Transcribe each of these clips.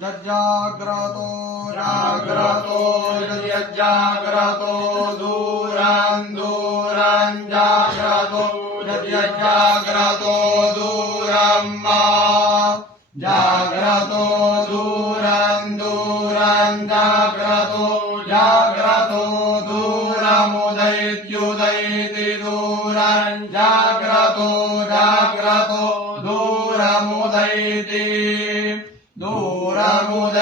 जज्जाग्रतो जाग्रतो यज्जाग्रतो दूरान् दूरान् जाग्रतो यज्जाग्रतो दूरं मा जाग्रतो दूरान् दूरान् जाग्रतो जाग्रतो दूरमुदैत्युदैति दूरान् जाग्रतो जाग्रतो दूरमुदैति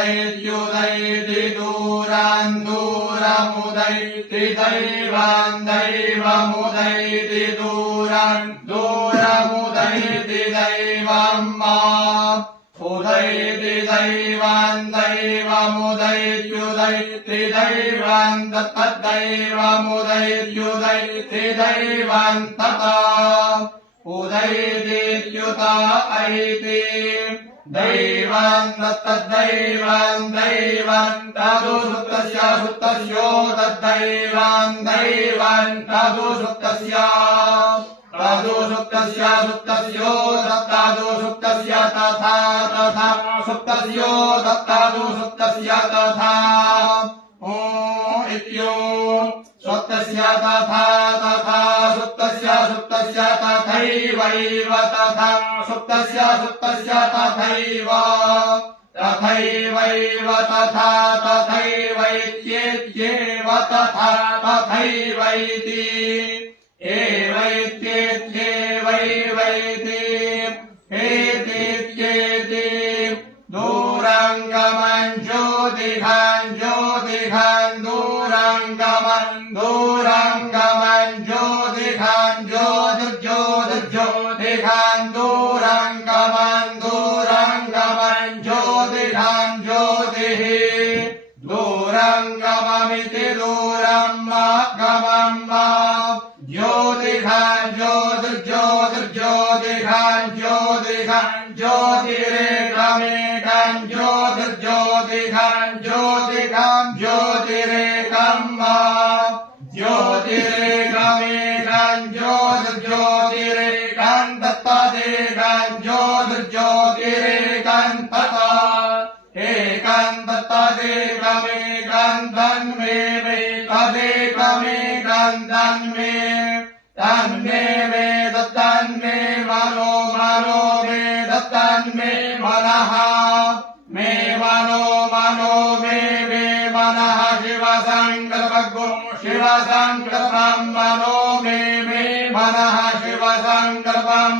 दूरमुदैत्युदैति दूरान् दूरमुदैति दैवान् दैवमुदैति दूरान् दूरमुदैति दैवं मा उदैति दैवान् दैवमुदैत्युदैति दैवान् तद्दैवमुदैत्युदैति दैवान् तथा उदैतीत्युता ऐति दैवान् तद्दैवान् दैवान् तदु सुप्तस्य सुप्तस्यो तद्दैवान् दैवान् तदु सुप्तस्य तदु सुप्तस्य सुप्तस्यो तत्तदु सुप्तस्य तथा तथा सुप्तस्यो तत्तदु सुप्तस्य तथा इत्यो सुप्तस्य तथा तथा सुप्तस्य सुप्तस्य तथैवैव तथा सुप्तस्य सुप्तस्य तथैव तथैवैव तथा तथैवैत्येत्येव तथा तथैवैति एवैत्येत्येवैवैति एतीत्येति दूराङ्गमन् ज्योतिघान् ज्योतिघान् दूराङ्गमन् दूराङ्गमन् ज्योतिघान् ज्योतिर्ज्योतिर्ज्योतिघान् दूराङ्गमन् दूराङ्गमन् ज्योतिघान् ज्योतिः दूराङ्गममिति दूरं मा गमं मा ज्योतिघान् ज्योतिर्ज्योतिर्ज्योतिघान् ज्योतिघान् ज्योतिरेकमेकं ज्योतिर्ज्योतिघान् ज्योतिघान् ज्योतिरेकं मा ज्योतिरेकमेकं ज्योतिर्ज्योतिरेकं तत्तदेकं ज्योतिर्ज्योतिरेकं तथा एकं तत्तदेकमेकं तन्मे मे तदेकमेकं तन्मे तन्मे वेद तन्मे मनो मनो वेद तन्मे मनः मे मनो मनो मे मनः शिवसङ्कल्पगो शिवसङ्कल्पं मनो मे मनः शिवसङ्कल्पं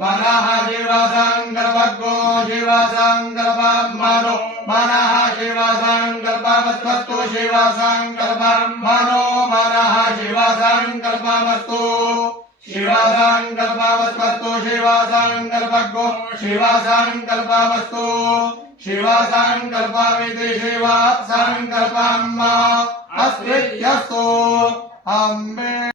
मनः शिवसङ्कल्पगो शिवसङ्कल्पं मनो मनः शिवसङ्कल्पमस्तु शिवसङ्कल्पं मनो मनः शिवसङ्कल्पमस्तु शिवसङ्कल्पमस्तु शिवसङ्कल्पगो शिवसङ्कल्पमस्तु शिवसङ्कल्पमिति शिवसङ्कल्पम् अस्ति यस्तु अम्बे